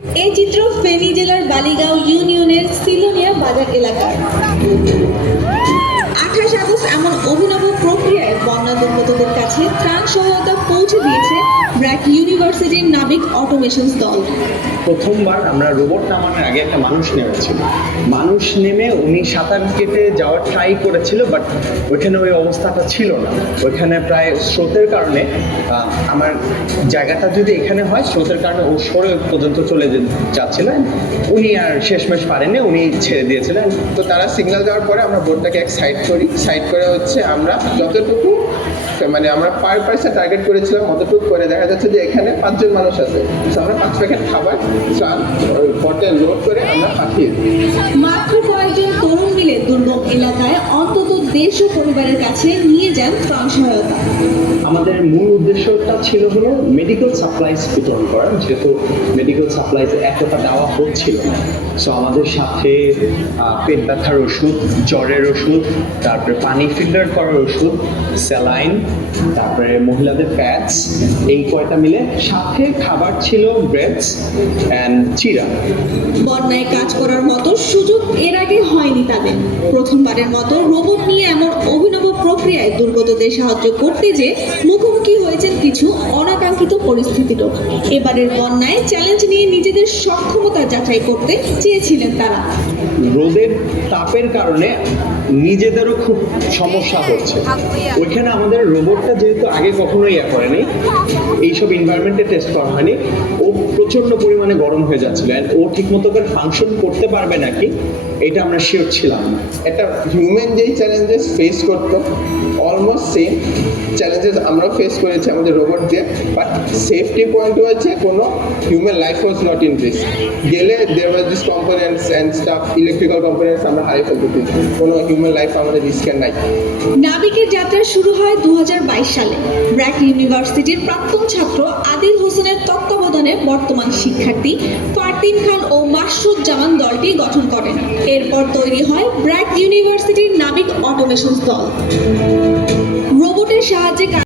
এই চিত্র ফেনী জেলার বালিগাঁও ইউনিয়নের সিলোনিয়া বাজার এলাকার। 28 আগস্ট এমন অভিনব প্রক্রিয়ায় বন্যা দুর্গতদের কাছে ত্রাণ সহায়তা পৌঁছে দিয়েছে ব্র্যাক ইউনিভার্সিটির নাবিক অটোমেশনস দল। প্রথমবার আমরা রোবট নামানোর আগে একটা মানুষ নেমেছিল। মানুষ নেমে উনি সাঁতার কেটে যাওয়ার ট্রাই করেছিল, বাট ওইখানে ওই অবস্থাটা ছিল না। ওইখানে প্রায় স্রোতের কারণে আমার জায়গাটা যদি এখানে হয়, স্রোতের কারণে ও সরে পর্যন্ত চলে যাচ্ছিলেন। উনি আর শেষমেশ পারেনি, উনি ছেড়ে দিয়েছিলেন। তো তারা সিগন্যাল দেওয়ার পরে আমরা বোটটাকে এক সাইড করি। সাইড করে হচ্ছে আমরা যতটুকু মানে আমরা পার পার্সন টার্গেট করেছিলাম অতটুকু করে দেখা যাচ্ছে যে এখানে 5 জন মানুষ আছে। তো আমরা 5 প্যাকেট খাবার ত্রাণ ওই পটে লোড করে আমরা পাঠিয়ে দিই। মাত্র কয়েকজন তরুণ মিলে দুর্গম এলাকায় অন্তত 150 পরিবারের কাছে নিয়ে যান ত্রাণ সহায়তা। আমাদের মূল উদ্দেশ্যটা ছিল হলো মেডিকেল সাপ্লাইজ বিতরণ করা, যেহেতু মেডিকেল সাপ্লাইজ এতটা দেওয়া হচ্ছিল না। সো আমাদের সাথে পেট ব্যথার ওষুধ, জ্বরের ওষুধ, তারপরে পানি ফিল্টার করার ওষুধ, স্যালাইন, তারপরে মহিলাদের প্যাডস, এই কয়টা মিলে, সাথে খাবার ছিল ব্রেডস অ্যান্ড চিরা। বন্যায় কাজ করার মতো সুযোগ এর আগে হয়নি তাদের। প্রথমবারের মতো রোবট নিয়ে এমন অভিনব প্রক্রিয়ায় দুর্গতদের সাহায্য করতে যে মুখোমুখি হয়েছেন কিছু অনাকাঙ্ক্ষিত পরিস্থিতিরও। এবারের বন্যায় চ্যালেঞ্জ নিয়ে নিজেদের সক্ষমতা যাচাই করতে চেয়েছিলেন তারা। রোদের তাপের কারণে নিজেদেরও খুব সমস্যা হচ্ছে। ওইখানে আমাদের রোবটটা যেহেতু আগে কখনোই করেনি, এইসব এনভায়রনমেন্টে টেস্ট করা হয়নি, ও প্রচন্ড পরিমাণে গরম হয়ে যাচ্ছিল। ও ঠিকমতো করে ফাংশন করতে পারবে নাকি এটা আমরা শিওর ছিলাম না। একটা হিউম্যান যেই চ্যালেঞ্জেস ফেস করতো, অলমোস্ট সেম চ্যালেঞ্জেস আমরাও ফেস করেছি আমাদের রোবট দিয়ে। বাট সেফটি পয়েন্ট হচ্ছে কোনো human life was not in risk. গেলে there was this components and stuff, electrical components আমরা হারিয়ে ফেলতে দিচ্ছি। কোনো হিউম্যান লাইফ আমাদের রিস্কের নাই। নাবিকের যাত্রা শুরু হয় 2022 সালে। ব্র্যাক ইউনিভার্সিটির প্রাক্তন ছাত্র আদিল হোসেনের তত্ত্বাবধানে বর্তমান শিক্ষার্থী ফারদিন খান ও মাসুজ্জামান দলটি গঠন করেন। এরপর তৈরি হয় ব্র্যাক ইউনিভার্সিটির নাবিক অটোমেশনস দল। রোবটের সাহায্যে